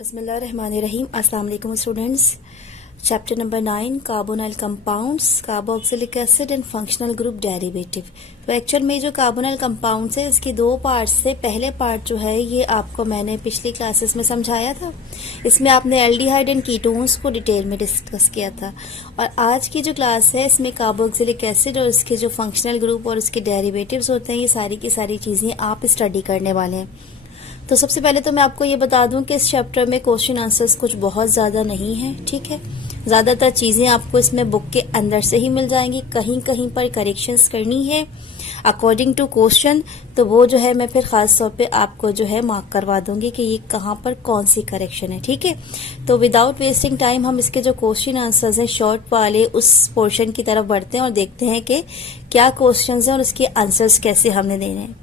बिस्मिल्लाहिर्रहमानिर्रहीम। अस्सलाम वालेकुम students. Chapter number 9 carbonyl compounds, carboxylic acid and functional group derivative. तो एक्चुअल में जो कार्बोनाइल कंपाउंड्स है इसके दो पार्ट्स से पहले पार्ट जो है ये आपको मैंने पिछली क्लासेस में समझाया था। इसमें आपने एल्डिहाइड एंड कीटोन्स को डिटेल में डिस्कस किया था और आज की जो क्लास है इसमें कार्बोक्सिलिक एसिड और इसके जो फंक्शनल ग्रुप और इसके डेरिवेटिव्स होते हैं ये सारी की सारी चीजें आप स्टडी करने वाले हैं। तो सबसे पहले तो मैं आपको ये बता दूं कि इस चैप्टर में क्वेश्चन आंसर्स कुछ बहुत ज़्यादा नहीं है, ठीक है। ज़्यादातर चीज़ें आपको इसमें बुक के अंदर से ही मिल जाएंगी, कहीं कहीं पर करेक्शंस करनी है अकॉर्डिंग टू क्वेश्चन, तो वो जो है मैं फिर ख़ास तौर पे आपको जो है मार्क करवा दूंगी कि ये कहाँ पर कौन सी करेक्शन है, ठीक है। तो विदाउट वेस्टिंग टाइम हम इसके जो क्वेश्चन आंसर्स हैं शॉर्ट वाले उस पोर्शन की तरफ बढ़ते हैं और देखते हैं कि क्या क्वेश्चन हैं और उसके आंसर्स कैसे हमने देने हैं।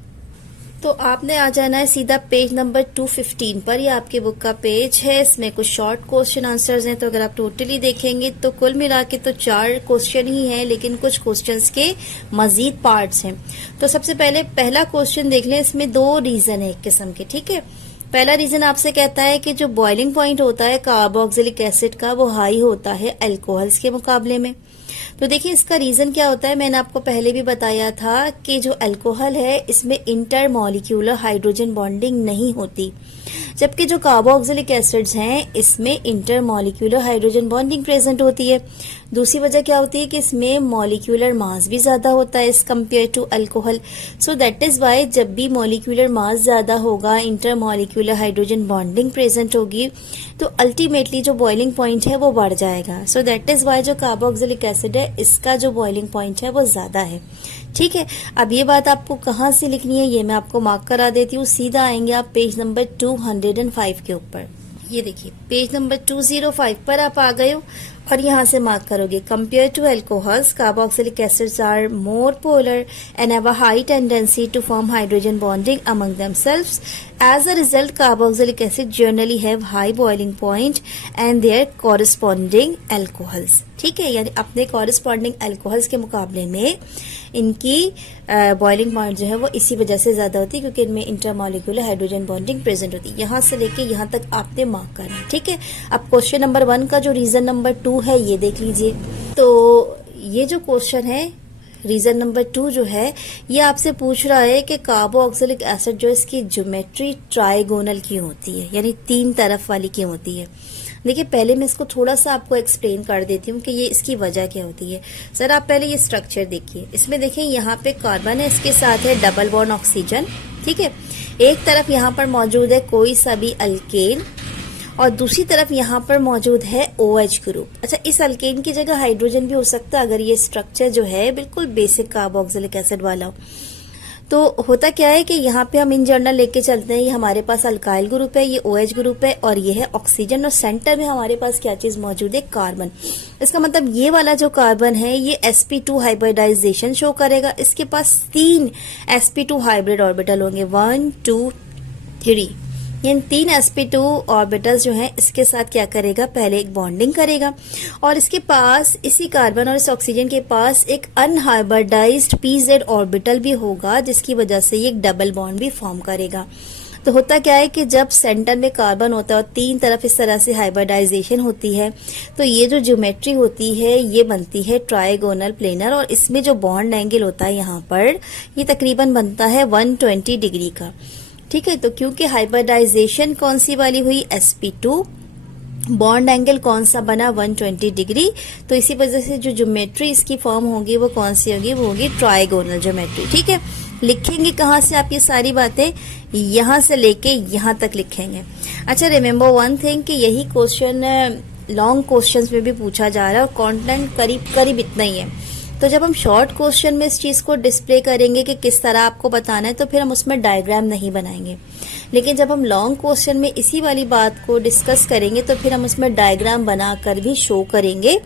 तो आपने आ जाना है सीधा पेज नंबर 215 पर। ये आपकी बुक का पेज है, इसमें कुछ शॉर्ट क्वेश्चन आंसर्स हैं। तो अगर आप टोटली देखेंगे तो कुल मिला के तो 4 क्वेश्चन ही हैं, लेकिन कुछ क्वेश्चंस के मजीद पार्ट्स हैं। तो सबसे पहले पहला क्वेश्चन देख लें। इसमें 2 रीजन है एक किस्म के, ठीक है। पहला रीजन आपसे कहता है कि जो बॉइलिंग पॉइंट होता है कार्बोक्सिलिक एसिड का वो हाई होता है अल्कोहल्स के मुकाबले में। तो देखिए इसका रीजन क्या होता है, मैंने आपको पहले भी बताया था कि जो अल्कोहल है इसमें इंटरमॉलिक्यूलर हाइड्रोजन बॉन्डिंग नहीं होती, जबकि जो कार्बोक्सिलिक एसिड्स हैं इसमें इंटरमॉलिक्यूलर हाइड्रोजन बॉन्डिंग प्रेजेंट होती है। दूसरी वजह क्या होती है कि इसमें मॉलिक्यूलर मास भी ज्यादा होता है as compare to alcohol. So that is why जब भी मॉलिक्यूलर मास ज्यादा होगा, इंटरमॉलिक्यूलर हाइड्रोजन बॉन्डिंग प्रेजेंट होगी, तो अल्टीमेटली जो बॉइलिंग पॉइंट है वो बढ़ जाएगा। सो दैट इज वाई जो कार्बोक्सिलिक एसिड है इसका जो बॉइलिंग पॉइंट है वो ज्यादा है, ठीक है। अब ये बात आपको कहाँ से लिखनी है ये मैं आपको मार्क करा देती हूँ। सीधा आएंगे आप पेज नंबर 205 के ऊपर। ये देखिए पेज नंबर 205 पर आप आ गए हो और यहाँ से मार्क करोगे compare to alcohols carboxylic acids are more polar and have a high tendency to form hydrogen bonding among themselves. As a result carboxylic acid generally have high boiling point and their corresponding alcohols, ठीक है। यानी अपने corresponding alcohols के मुकाबले में इनकी boiling point जो है वो इसी वजह से ज्यादा होती है क्योंकि इनमें इंटरमॉलिक्यूलर हाइड्रोजन बॉन्डिंग प्रेजेंट होती है। यहाँ से लेके यहाँ तक आपने मार्क करना है, ठीक है। अब क्वेश्चन नंबर 1 का जो रीजन नंबर 2 है ये देख लीजिए। तो ये जो क्वेश्चन है रीजन नंबर 2 जो है ये आपसे पूछ रहा है कि कार्बोक्सिलिक एसिड जो इसकी ज्योमेट्री ट्राइगोनल क्यों होती है, यानी 3 तरफ वाली क्यों होती है। देखिए पहले मैं इसको थोड़ा सा आपको एक्सप्लेन कर देती हूँ कि ये इसकी वजह क्या होती है। सर आप पहले ये स्ट्रक्चर देखिए, इसमें देखिए यहाँ पे कार्बन है, इसके साथ है डबल बॉन्ड ऑक्सीजन, ठीक है। एक तरफ यहाँ पर मौजूद है कोई सा भी अल्केन और दूसरी तरफ यहाँ पर मौजूद है OH ग्रुप। अच्छा इस अल्केन की जगह हाइड्रोजन भी हो सकता है अगर ये स्ट्रक्चर जो है बिल्कुल बेसिक कार्बोक्सिलिक एसिड वाला हो। तो होता क्या है कि यहाँ पे हम इन जनरल लेके चलते हैं, ये हमारे पास अल्काइल ग्रुप है, ये OH ग्रुप है और ये है ऑक्सीजन और सेंटर में हमारे पास क्या चीज मौजूद है, कार्बन। इसका मतलब ये वाला जो कार्बन है ये sp2 हाइब्रिडाइजेशन शो करेगा। इसके पास 3 sp2 हाइब्रिड ऑर्बिटल होंगे, 1 2 3। इन 3 sp2 ऑर्बिटल्स जो हैं इसके साथ क्या करेगा, पहले एक बॉन्डिंग करेगा और इसके पास इसी कार्बन और इस ऑक्सीजन के पास एक अनहाइब्रिडाइज्ड pz ऑर्बिटल भी होगा जिसकी वजह से ये एक डबल बॉन्ड भी फॉर्म करेगा। तो होता क्या है कि जब सेंटर में कार्बन होता है और 3 तरफ इस तरह से हाइब्रिडाइजेशन होती है तो ये जो ज्योमेट्री होती है ये बनती है ट्राइगोनल प्लेनर और इसमें जो बॉन्ड एंगल होता है यहाँ पर ये तकरीबन बनता है 120 डिग्री का, ठीक है। तो क्योंकि हाइब्रिडाइजेशन कौन सी वाली हुई, sp2, बॉन्ड एंगल कौन सा बना 120 डिग्री, तो इसी वजह से जो ज्योमेट्री इसकी फॉर्म होगी वो कौन सी होगी, वो होगी ट्राइगोनल ज्योमेट्री, ठीक है। लिखेंगे कहाँ से आप ये सारी बातें, यहाँ से लेके यहाँ तक लिखेंगे। अच्छा रिमेम्बर वन थिंग कि यही क्वेश्चन लॉन्ग क्वेश्चंस में भी पूछा जा रहा है और कंटेंट करीब करीब इतना ही है। तो जब हम शॉर्ट क्वेश्चन में इस चीज को डिस्प्ले करेंगे कि किस तरह आपको बताना है तो फिर हम उसमें डायग्राम नहीं बनाएंगे, लेकिन जब हम लॉन्ग क्वेश्चन में इसी वाली बात को डिस्कस करेंगे तो फिर हम उसमें डायग्राम बनाकर भी शो करेंगे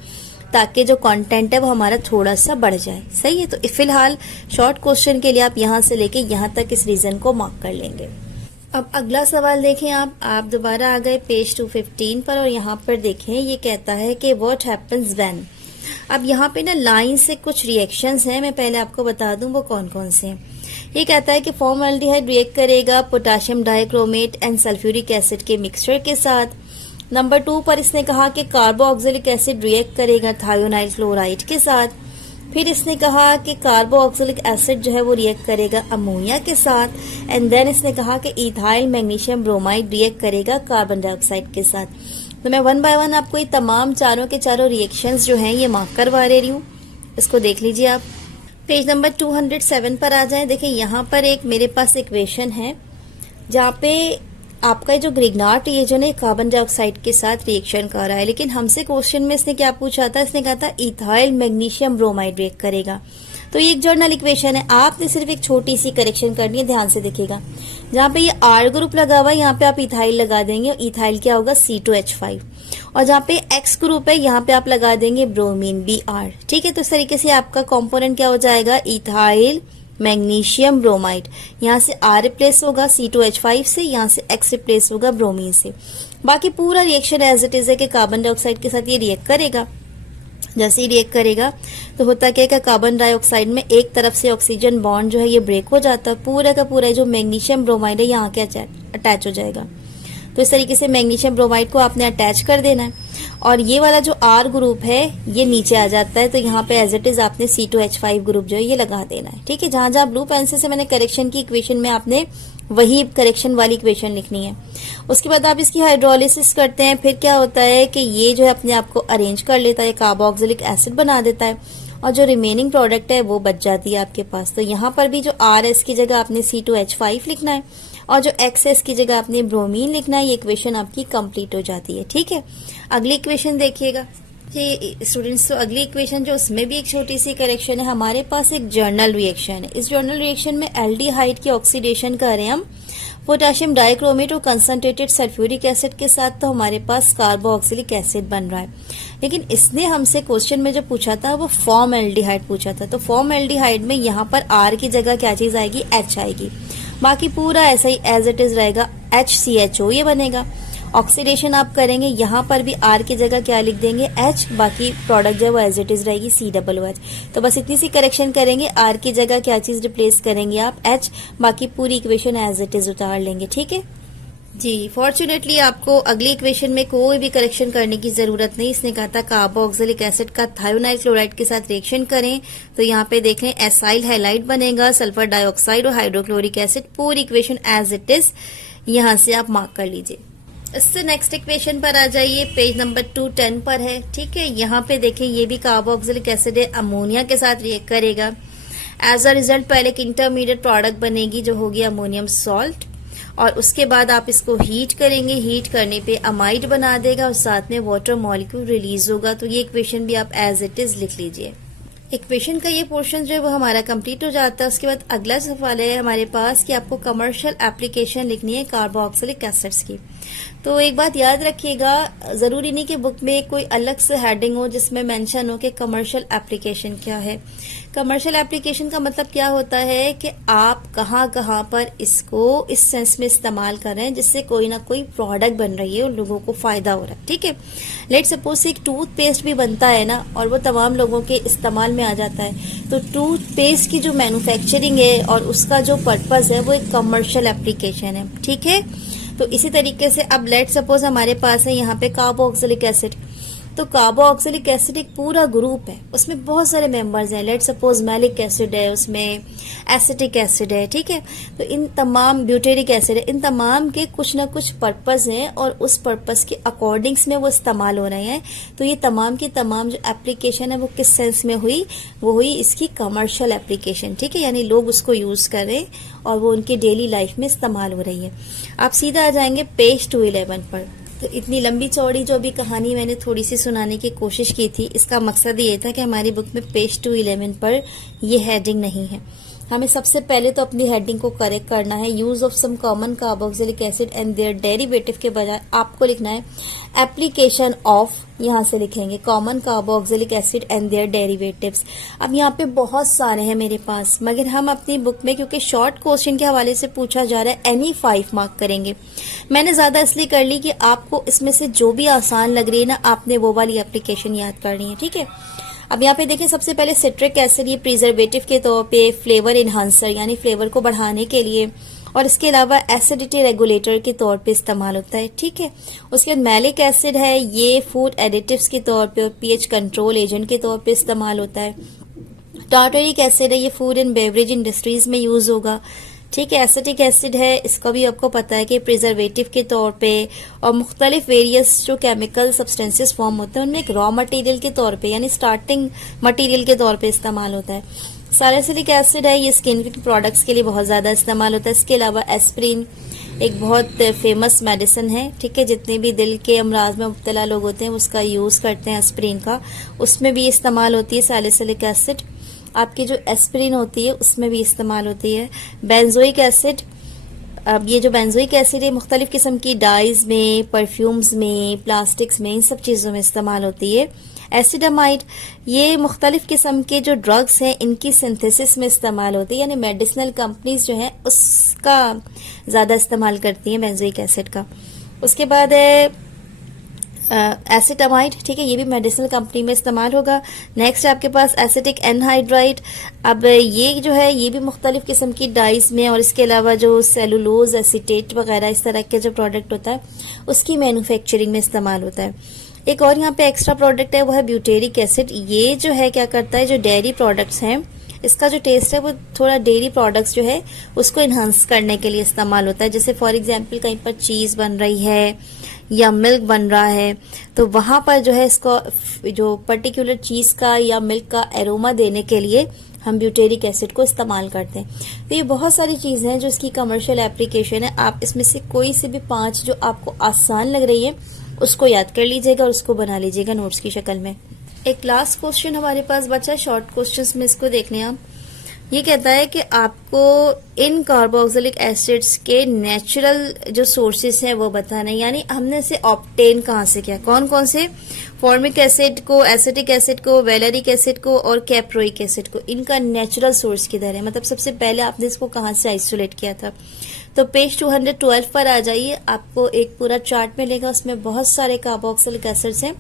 ताकि जो कंटेंट है वो हमारा थोड़ा सा बढ़ जाए, सही है। तो फिलहाल शॉर्ट क्वेश्चन के लिए आप यहाँ से लेके यहाँ तक इस रीजन को मार्क कर लेंगे। अब अगला सवाल देखें आप दोबारा आ गए पेज 215 पर और यहाँ पर देखें ये कहता है कि व्हाट हैपेंस व्हेन। अब यहाँ पे ना लाइन से कुछ रिएक्शंस हैं, मैं पहले आपको बता दूं वो कौन कौन से हैं। ये कहता है कि फॉर्मल्डिहाइड रिएक्ट करेगा potassium dichromate and sulphuric acid के मिक्सचर के साथ। नंबर 2 पर इसने कहा कि कार्बोऑक्सिलिक एसिड रिएक्ट करेगा थायोनाइल क्लोराइड के साथ। फिर इसने कहा कि कार्बोऑक्सिलिक एसिड जो है वो रिएक्ट करेगा अमोनिया के साथ। एंड देन इसने कहा कि इथाइल मैग्नीशियम ब्रोमाइड रिएक्ट करेगा कार्बन डाइऑक्साइड के साथ। तो मैं 1 बाय 1 आपको ये तमाम चारों के चारों रिएक्शंस जो हैं ये मार्क करवा रही हूँ। इसको देख लीजिए आप। पेज नंबर 207 पर आ जाएं। देखिए यहाँ पर एक मेरे पास इक्वेशन है जहाँ पे आपका जो ग्रिग्नार्ड रिएजन है कार्बन डाइऑक्साइड के साथ रिएक्शन कर रहा है, लेकिन हमसे क्वेश्चन में इसने क्या पूछा था, इसने कहा था इथाइल मैग्नीशियम ब्रोमाइड रिएक्ट करेगा। तो ये एक जर्नल इक्वेशन है, आपने सिर्फ एक छोटी सी करेक्शन करनी है, ध्यान से देखिएगा। जहाँ पे ये R ग्रुप लगा हुआ है यहाँ पे आप इथाइल लगा देंगे और इथाइल क्या होगा C2H5, और जहाँ पे X ग्रुप है यहाँ पे आप लगा देंगे ब्रोमीन Br। ठीक है, तो इस तरीके से आपका कॉम्पोनेंट क्या हो जाएगा, इथाइल मैग्नीशियम ब्रोमाइड। यहाँ से R रिप्लेस होगा C2H5 से, यहाँ से X रिप्लेस होगा ब्रोमीन से। बाकी पूरा रिएक्शन एज इट इज है कि कार्बन डाइऑक्साइड के साथ ये रिएक्ट करेगा। जैसे ही रिएक्ट करेगा तो होता क्या है, कार्बन डाइऑक्साइड में एक तरफ से ऑक्सीजन बॉन्ड जो है ये ब्रेक हो जाता है, पूरा का पूरा जो मैग्नीशियम ब्रोमाइड है यहाँ के अटैच हो जाएगा। तो इस तरीके से मैग्नीशियम ब्रोमाइड को आपने अटैच कर देना है, और ये वाला जो R ग्रुप है ये नीचे आ जाता है, तो यहाँ पे एज इट इज आपने C2H5 ग्रुप जो है ये लगा देना है। ठीक है, जहां जहां ब्लू पेंसिल से मैंने करेक्शन की इक्वेशन में आपने वही करेक्शन वाली इक्वेशन लिखनी है। उसके बाद आप इसकी हाइड्रोलिसिस करते हैं, फिर क्या होता है कि ये जो है अपने आप को अरेंज कर लेता है, कार्बोक्सिलिक एसिड बना देता है, और जो रिमेनिंग प्रोडक्ट है वो बच जाती है आपके पास। तो यहाँ पर भी जो R है इसकी जगह आपने C2H5 लिखना है, और जो X है इसकी जगह आपने ब्रोमीन लिखना है। ये इक्वेशन आपकी कंप्लीट हो जाती है। ठीक है, अगली इक्वेशन देखिएगा जी स्टूडेंट्स। तो अगली इक्वेशन जो उसमें भी एक छोटी सी करेक्शन है, हमारे पास एक जर्नल रिएक्शन है। इस जर्नल रिएक्शन में एल्डिहाइड की ऑक्सीडेशन कर रहे हैं हम पोटेशियम डाइक्रोमेट और कंसंट्रेटेड सल्फ्यूरिक एसिड के साथ, तो हमारे पास कार्बोऑक्सिलिक एसिड बन रहा है। लेकिन इसने हमसे क्वेश्चन में जो पूछा था वो फॉर्म एल्डिहाइड पूछा था। तो फॉर्म एल्डिहाइड में यहाँ पर R की जगह क्या चीज आएगी, H आएगी। बाकी पूरा ऐसा ही एज इट इज रहेगा, HCHO ये बनेगा। ऑक्सीडेशन आप करेंगे, यहाँ पर भी R की जगह क्या लिख देंगे, H, बाकी प्रोडक्ट जो है वो एज इट इज रहेगी COOH। तो बस इतनी सी करेक्शन करेंगे, R की जगह क्या चीज रिप्लेस करेंगे आप, H, बाकी पूरी इक्वेशन एज इट इज उतार लेंगे। ठीक है जी, फॉर्चुनेटली आपको अगली इक्वेशन में कोई भी करेक्शन करने की जरूरत नहीं। इसने कहा था कार्बोक्सिलिक एसिड का थायोनाइल क्लोराइड के साथ रिएक्शन करें, तो यहाँ पे देख लें एसाइल हैलाइड बनेगा, सल्फर डाइऑक्साइड और हाइड्रोक्लोरिक एसिड, पूरी इक्वेशन एज इट इज यहाँ से आप मार्क कर लीजिए। इससे नेक्स्ट इक्वेशन पर आ जाइए, पेज नंबर 210 पर है। ठीक है, यहाँ पे देखें ये भी कार्बोक्सिलिक एसिड है, अमोनिया के साथ रिएक्ट करेगा। एज अ रिजल्ट पहले एक इंटरमीडिएट प्रोडक्ट बनेगी जो होगी अमोनियम सॉल्ट, और उसके बाद आप इसको हीट करेंगे, हीट करने पे अमाइड बना देगा और साथ में वाटर मॉलिक्यूल रिलीज होगा। तो ये इक्वेशन भी आप एज इट इज लिख लीजिए। इक्वेशन का ये पोर्शन जो है वो हमारा कंप्लीट हो जाता है। उसके बाद अगला सवाल है हमारे पास कि आपको कमर्शियल एप्लीकेशन लिखनी है कार्बोक्सिलिक एसिड्स की। तो एक बात याद रखिएगा, जरूरी नहीं कि बुक में कोई अलग से हेडिंग हो जिसमें मेंशन हो कि कमर्शियल एप्लीकेशन क्या है। कमर्शियल एप्लीकेशन का मतलब क्या होता है कि आप कहाँ कहाँ पर इसको इस सेंस में इस्तेमाल कर रहे हैं जिससे कोई ना कोई प्रोडक्ट बन रही है और लोगों को फायदा हो रहा है। ठीक है, लेट सपोज एक टूथपेस्ट भी बनता है ना, और वो तमाम लोगों के इस्तेमाल में आ जाता है, तो टूथपेस्ट की जो मैन्युफैक्चरिंग है और उसका जो पर्पज है वो एक कमर्शियल एप्लीकेशन है। ठीक है, तो इसी तरीके से अब लेट सपोज हमारे पास है यहाँ पे कार्बोक्सिलिक एसिड। तो कार्बोक्सिलिक एसिड एक पूरा ग्रुप है, उसमें बहुत सारे मेंबर्स हैं। लेट सपोज मैलिक एसिड है, उसमें एसिटिक एसिड है। ठीक है, तो इन तमाम ब्यूटेरिक एसिड है, इन तमाम के कुछ ना कुछ पर्पस हैं और उस पर्पस के अकॉर्डिंग्स में वो इस्तेमाल हो रहे हैं। तो ये तमाम की तमाम जो एप्लीकेशन है वो किस सेंस में हुई, वो हुई इसकी कमर्शियल एप्लीकेशन। ठीक है, यानी लोग उसको यूज कर रहे हैं और वो उनकी डेली लाइफ में इस्तेमाल हो रही है। आप सीधा आ जाएंगे पेज 211 पर। तो इतनी लंबी चौड़ी जो भी कहानी मैंने थोड़ी सी सुनाने की कोशिश की थी, इसका मकसद ये था कि हमारी बुक में पेज 211 पर ये हेडिंग नहीं है। हमें सबसे पहले तो अपनी हेडिंग को करेक्ट करना है। Use of some common carboxylic acid and their derivative के बजाय आपको लिखना है एप्लीकेशन ऑफ, यहाँ से लिखेंगे common carboxylic acid and their derivatives. अब यहाँ पे बहुत सारे हैं मेरे पास, मगर हम अपनी बुक में क्योंकि शॉर्ट क्वेश्चन के हवाले से पूछा जा रहा है एनी 5 मार्क करेंगे। मैंने ज्यादा इसलिए कर ली कि आपको इसमें से जो भी आसान लग रही है ना, आपने वो वाली एप्लीकेशन याद करनी है। ठीक है, अब यहाँ पे देखिए सबसे पहले सिट्रिक एसिड ये प्रिजर्वेटिव के तौर पे, फ्लेवर इन्हांसर यानी फ्लेवर को बढ़ाने के लिए, और इसके अलावा एसिडिटी रेगुलेटर के तौर पे इस्तेमाल होता है, ठीक है। उसके बाद मैलिक एसिड है, ये फूड एडिटिव्स के तौर पे और पीएच कंट्रोल एजेंट के तौर पे इस्तेमाल होता है। टार्टरिक एसिड है, ये फूड एंड बेवरेज इंडस्ट्रीज में यूज होगा, ठीक है। एसिटिक एसिड है, इसका भी आपको पता है कि प्रिजर्वेटिव के तौर पे और मुख्तलिफ वेरियस जो केमिकल सब्सटेंसेस फॉर्म होते हैं उनमें एक रॉ मटेरियल के तौर पे यानी स्टार्टिंग मटेरियल के तौर पे इस्तेमाल होता है। सैलिसिलिक एसिड है, ये स्किन के प्रोडक्ट्स के लिए बहुत ज्यादा इस्तेमाल होता है। इसके अलावा एस्प्रिन एक बहुत फेमस मेडिसिन है, ठीक है। जितने भी दिल के अमराज में मुब्तला लोग होते हैं उसका यूज करते हैं एस्प्रिन का, उसमें भी इस्तेमाल होती है सैलिसिलिक एसिड। आपकी जो एस्प्रिन होती है उसमें भी इस्तेमाल होती है। बेंजोइक एसिड, अब ये जो बेंजोइक एसिड है मुख्तलिफ किस्म की डाइज में, परफ्यूम्स में, प्लास्टिक्स में, इन सब चीज़ों में इस्तेमाल होती है। एसिडामाइड, ये मुख्तलिफ किस्म के जो ड्रग्स हैं इनकी सिंथेसिस में इस्तेमाल होती है, यानी मेडिसिनल कंपनीज जो हैं उसका ज़्यादा इस्तेमाल करती हैं बेंजोइक एसिड का। उसके बाद है एसिटामाइड, ठीक है, ये भी मेडिसिनल कंपनी में इस्तेमाल होगा। नेक्स्ट आपके पास एसिटिक एनहाइड्राइड, अब ये जो है ये भी मुख्तलिफ किस्म की डाइज में और इसके अलावा जो सेलुलोज एसीटेट वगैरह इस तरह के जो प्रोडक्ट होता है उसकी मैन्युफैक्चरिंग में इस्तेमाल होता है। एक और यहाँ पे एक्स्ट्रा प्रोडक्ट है वो है ब्यूटेरिक एसिड, ये जो है क्या करता है, जो डेयरी प्रोडक्ट्स हैं इसका जो टेस्ट है वो थोड़ा डेयरी प्रोडक्ट्स जो है उसको इन्हांस करने के लिए इस्तेमाल होता है। जैसे फॉर एग्जांपल कहीं पर चीज़ बन रही है या मिल्क बन रहा है तो वहां पर जो है इसको जो पर्टिकुलर चीज़ का या मिल्क का एरोमा देने के लिए हम ब्यूटेरिक एसिड को इस्तेमाल करते हैं। तो ये बहुत सारी चीज़ें हैं जो इसकी कमर्शियल एप्लीकेशन है। आप इसमें से कोई से भी 5 जो आपको आसान लग रही है उसको याद कर लीजिएगा और उसको बना लीजिएगा नोट्स की शक्ल में। एक लास्ट क्वेश्चन हमारे पास बचा, शॉर्ट क्वेश्चंस में इसको देख लें आप। ये कहता है कि आपको इन कार्बोक्सिलिक एसिड्स के नेचुरल जो सोर्सेस हैं वो बताना है, यानी हमने इसे ऑब्टेन कहाँ से किया, कौन कौन से, फॉर्मिक एसिड को, एसिटिक एसिड को, वेलेरिक एसिड को और कैप्रोइक एसिड को, इनका नेचुरल सोर्स किधर है, मतलब सबसे पहले आपने इसको कहाँ से आइसोलेट किया था। तो पेज 212 पर आ जाइए, आपको एक पूरा चार्ट मिलेगा, उसमें बहुत सारे कार्बोक्सिलिक एसिड्स हैं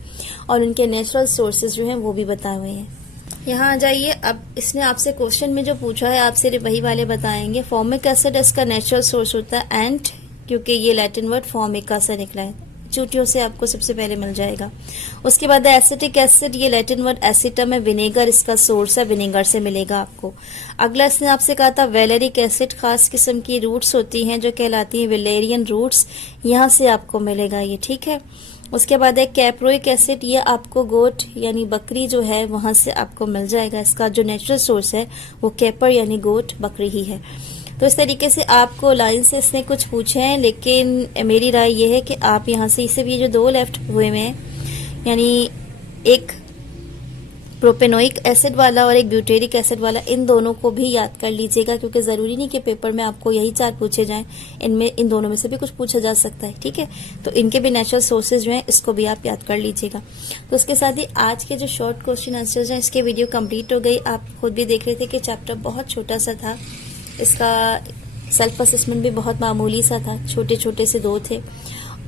और उनके नेचुरल सोर्सेज जो हैं वो भी बताए हुए हैं। यहाँ आ जाइए। अब इसने आपसे क्वेश्चन में जो पूछा है आप सिर्फ वही वाले बताएंगे। फॉर्मिक एसिड इसका नेचुरल सोर्स होता है एंट, क्योंकि ये लैटिन वर्ड फॉर्मिका से निकला है, चूटियों से आपको सबसे पहले मिल जाएगा। उसके बाद एसिटिक एसिड, ये लैटिन वर्ड एसिटम है, विनेगर इसका सोर्स है, विनेगर से मिलेगा आपको। अगला इसने आपसे कहा था वेलेरिक एसिड, खास किस्म की रूट्स होती हैं जो कहलाती हैं वेलेरियन रूट्स, यहाँ से आपको मिलेगा ये, ठीक है। उसके बाद है कैप्रोइक एसिड, ये आपको गोट यानी बकरी जो है वहां से आपको मिल जाएगा, इसका जो नेचुरल सोर्स है वो कैपर यानी गोट बकरी ही है। तो इस तरीके से आपको लाइन से इसने कुछ पूछे हैं, लेकिन मेरी राय ये है कि आप यहाँ से इसे भी जो 2 लेफ्ट हुए में हैं यानी एक प्रोपेनोइक एसिड वाला और एक ब्यूटेरिक एसिड वाला, इन दोनों को भी याद कर लीजिएगा, क्योंकि ज़रूरी नहीं कि पेपर में आपको यही 4 पूछे जाएं, इनमें इन दोनों में से भी कुछ पूछा जा सकता है, ठीक है। तो इनके भी नेचुरल सोर्सेज जो हैं इसको भी आप याद कर लीजिएगा। तो उसके साथ ही आज के जो शॉर्ट क्वेश्चन आंसर्स हैं इसके वीडियो कंप्लीट हो गई। आप खुद भी देख रहे थे कि चैप्टर बहुत छोटा सा था, इसका सेल्फ असेसमेंट भी बहुत मामूली सा था, छोटे छोटे से 2 थे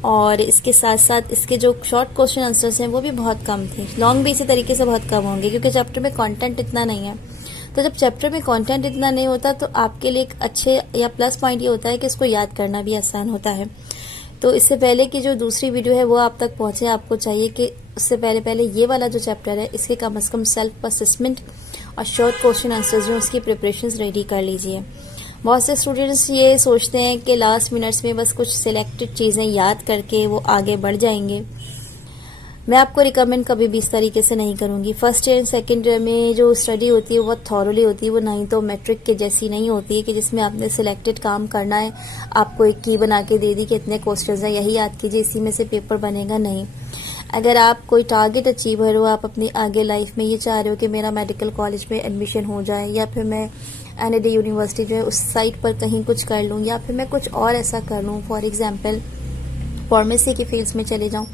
और इसके साथ साथ इसके जो शॉर्ट क्वेश्चन आंसर्स हैं वो भी बहुत कम थे। लॉन्ग भी इसी तरीके से बहुत कम होंगे क्योंकि चैप्टर में कंटेंट इतना नहीं है। तो जब चैप्टर में कंटेंट इतना नहीं होता तो आपके लिए एक अच्छे या प्लस पॉइंट ये होता है कि इसको याद करना भी आसान होता है। तो इससे पहले की जो दूसरी वीडियो है वो आप तक पहुंचे, आपको चाहिए कि उससे पहले ये वाला जो चैप्टर है इसके कम से कम सेल्फ असेसमेंट और शॉर्ट क्वेश्चन आंसर्स जो उसकी प्रिपरेशंस रेडी कर लीजिए। बहुत से स्टूडेंट्स ये सोचते हैं कि लास्ट मिनट्स में बस कुछ सिलेक्टेड चीज़ें याद करके वो आगे बढ़ जाएंगे। मैं आपको रिकमेंड कभी भी इस तरीके से नहीं करूँगी। First year and second year में जो स्टडी होती है वो थॉरली होती है, वो नहीं तो मैट्रिक के जैसी नहीं होती है कि जिसमें आपने सिलेक्टेड काम करना है, आपको एक की बना के दे दी कि इतने क्वेश्चंस हैं यही याद कीजिए इसी में से पेपर बनेगा। नहीं, अगर आप कोई टारगेट अचीवर हो, आप अपनी आगे लाइफ में ये चाह रहे हो कि मेरा मेडिकल कॉलेज में एडमिशन हो जाए या फिर मैं NAD यूनिवर्सिटी जो है उस साइट पर कहीं कुछ कर लूँ या फिर मैं कुछ और ऐसा कर लूँ, फॉर एग्जांपल फार्मेसी की फील्ड्स में चले जाऊँ,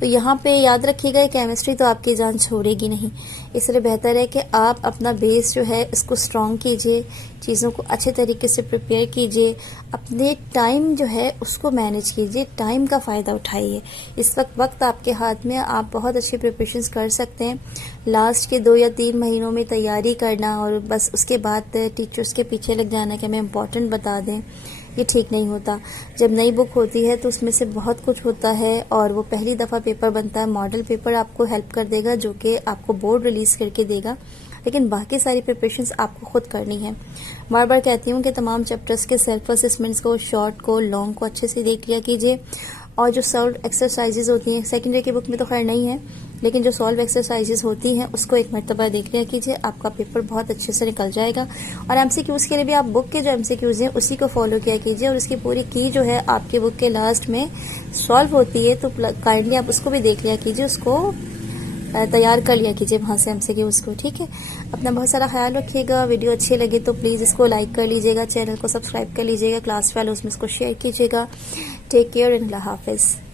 तो यहाँ पे याद रखिएगा केमिस्ट्री तो आपकी जान छोड़ेगी नहीं, इसलिए बेहतर है कि आप अपना बेस जो है इसको स्ट्रॉन्ग कीजिए, चीज़ों को अच्छे तरीके से प्रिपेयर कीजिए, अपने टाइम जो है उसको मैनेज कीजिए, टाइम का फ़ायदा उठाइए। इस वक्त आपके हाथ में, आप बहुत अच्छी प्रिपरेशंस कर सकते हैं। लास्ट के 2 या 3 महीनों में तैयारी करना और बस उसके बाद टीचर्स के पीछे लग जाना कि हमें इम्पोर्टेंट बता दें, ये ठीक नहीं होता। जब नई बुक होती है तो उसमें से बहुत कुछ होता है और वो पहली दफ़ा पेपर बनता है। मॉडल पेपर आपको हेल्प कर देगा जो कि आपको बोर्ड रिलीज़ करके देगा, लेकिन बाकी सारी प्रिपरेशंस आपको खुद करनी है। बार बार कहती हूँ कि तमाम चैप्टर्स के सेल्फ असेसमेंट्स को, शॉर्ट को, लॉन्ग को अच्छे से देख लिया कीजिए, और जो सॉल्व एक्सरसाइजेज होती हैं सेकेंडरी की बुक में तो खैर नहीं है, लेकिन जो सॉल्व एक्सरसाइजेज होती हैं उसको एक मरतबा देख लिया कीजिए, आपका पेपर बहुत अच्छे से निकल जाएगा। और एमसीक्यूज़ के लिए भी आप बुक के जो एमसीक्यूज़ हैं उसी को फॉलो किया कीजिए, और उसकी पूरी की जो है आपकी बुक के लास्ट में सॉल्व होती है, तो काइंडली आप उसको भी देख लिया कीजिए, उसको तैयार कर लिया कीजिए वहाँ से एमसीक्यूज़ को। ठीक है, अपना बहुत सारा ख्याल रखिएगा। वीडियो अच्छी लगे तो प्लीज़ इसको लाइक कर लीजिएगा, चैनल को सब्सक्राइब कर लीजिएगा, क्लास फेलोज़ में इसको शेयर कीजिएगा। टेक केयर एंड अल्लाह हाफिज़।